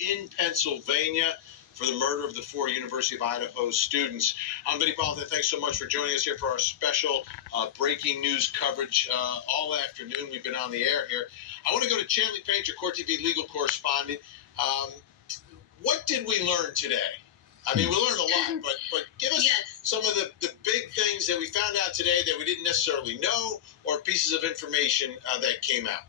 in Pennsylvania for the murder of the four University of Idaho students. I'm P.A.That. Thanks so much for joining us here for our special breaking news coverage all afternoon. We've been on the air here. I want to go to Chanley Painter, Court TV legal correspondent. What did we learn today? I mean, we learned a lot, but give us some of the big things that we found out today that we didn't necessarily know, or pieces of information that came out.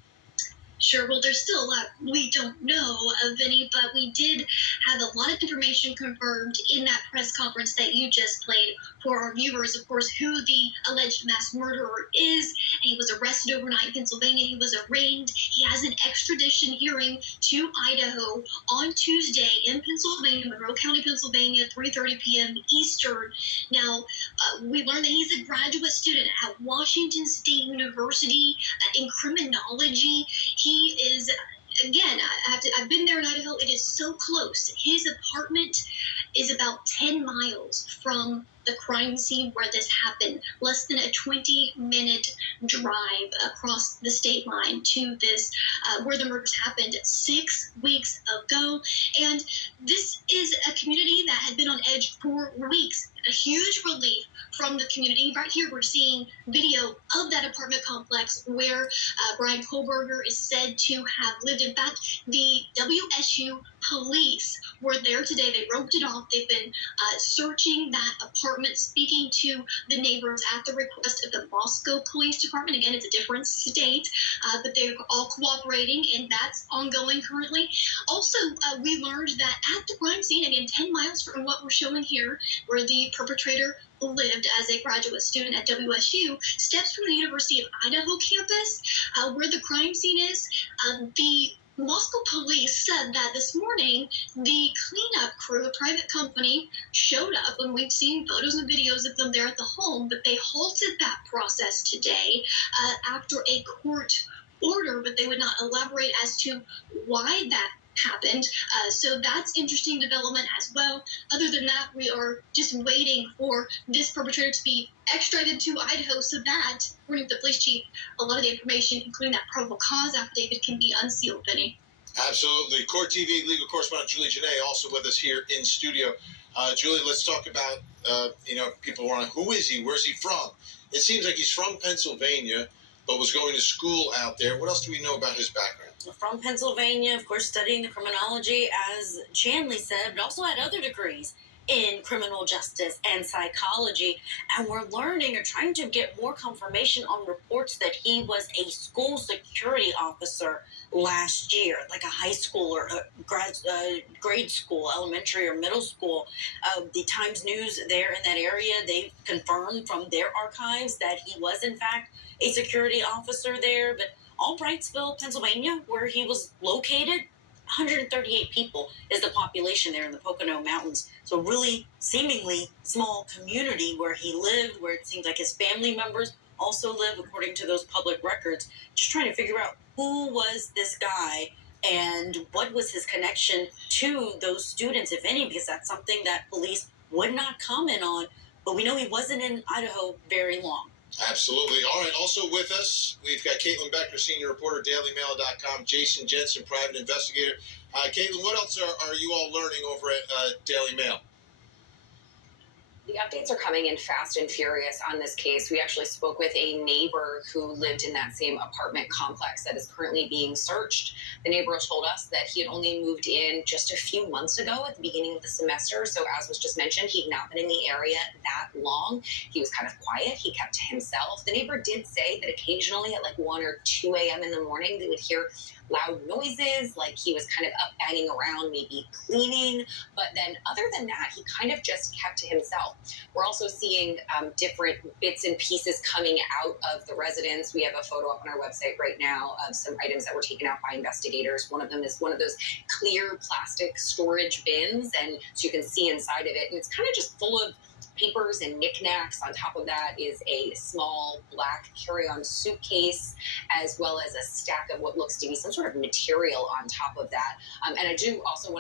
Sure. Well, there's still a lot we don't know, Vinny, but we did have a lot of information confirmed in that press conference that you just played for our viewers. Of course, who the alleged mass murderer is. He was arrested overnight in Pennsylvania. He was arraigned. He has an extradition hearing to Idaho on Tuesday in Pennsylvania, Monroe County, Pennsylvania, 3:30 p.m. Eastern. Now, we learned that he's a graduate student at Washington State University in criminology. He is, again, I've been there in Idaho. It is so close. His apartment is about 10 miles from the crime scene where this happened, less than a 20-minute drive across the state line to this, where the murders happened 6 weeks ago. And this is a community that had been on edge for weeks. A huge relief from the community. Right here, we're seeing video of that apartment complex where Brian Kohlberger is said to have lived. In fact, the WSU police were there today. They roped it off. They've been searching that apartment, speaking to the neighbors at the request of the Moscow Police Department. Again, it's a different state, but they're all cooperating, and that's ongoing currently. Also, we learned that at the crime scene, again, 10 miles from what we're showing here, where the perpetrator lived as a graduate student at WSU, steps from the University of Idaho campus, where the crime scene is. The Moscow police said that this morning the cleanup crew, a private company, showed up, and we've seen photos and videos of them there at the home, but they halted that process today after a court order, but they would not elaborate as to why that happened. So that's interesting development as well. Other than that, we are just waiting for this perpetrator to be extradited to Idaho so that, according to the police chief, a lot of the information, including that probable cause affidavit, can be unsealed, Vinny. Absolutely. Court TV legal correspondent Julie Janae also with us here in studio. Julie, let's talk about, people were on, who is he? Where's he from? It seems like he's from Pennsylvania, but was going to school out there. What else do we know about his background? From Pennsylvania, of course, studying the criminology, as Chanley said, but also had other degrees in criminal justice and psychology. And we're learning or trying to get more confirmation on reports that he was a school security officer last year, like a high school or a grade school, elementary or middle school. The Times News there in that area, they confirmed from their archives that he was, in fact, a security officer there. But Albrightsville, Pennsylvania, where he was located, 138 people is the population there in the Pocono Mountains. So really seemingly small community where he lived, where it seems like his family members also live, according to those public records. Just trying to figure out who was this guy and what was his connection to those students, if any, because that's something that police would not comment on. But we know he wasn't in Idaho very long. Absolutely. All right. Also with us, we've got Caitlin Becker, senior reporter, DailyMail.com, Jason Jensen, private investigator. Caitlin, what else are you all learning over at Daily Mail? The updates are coming in fast and furious on this case. We actually spoke with a neighbor who lived in that same apartment complex that is currently being searched. The neighbor told us that he had only moved in just a few months ago at the beginning of the semester. So as was just mentioned, he'd not been in the area that long. He was kind of quiet. He kept to himself. The neighbor did say that occasionally at like 1 or 2 a.m. in the morning, they would hear loud noises, like he was kind of up banging around, maybe cleaning. But then other than that, he kind of just kept to himself. We're also seeing different bits and pieces coming out of the residence. We have a photo up on our website right now of some items that were taken out by investigators. One of them is one of those clear plastic storage bins, and so you can see inside of it. And it's kind of just full of papers and knickknacks. On top of that is a small black carry-on suitcase, as well as a stack of what looks to be some sort of material on top of that. And I do also want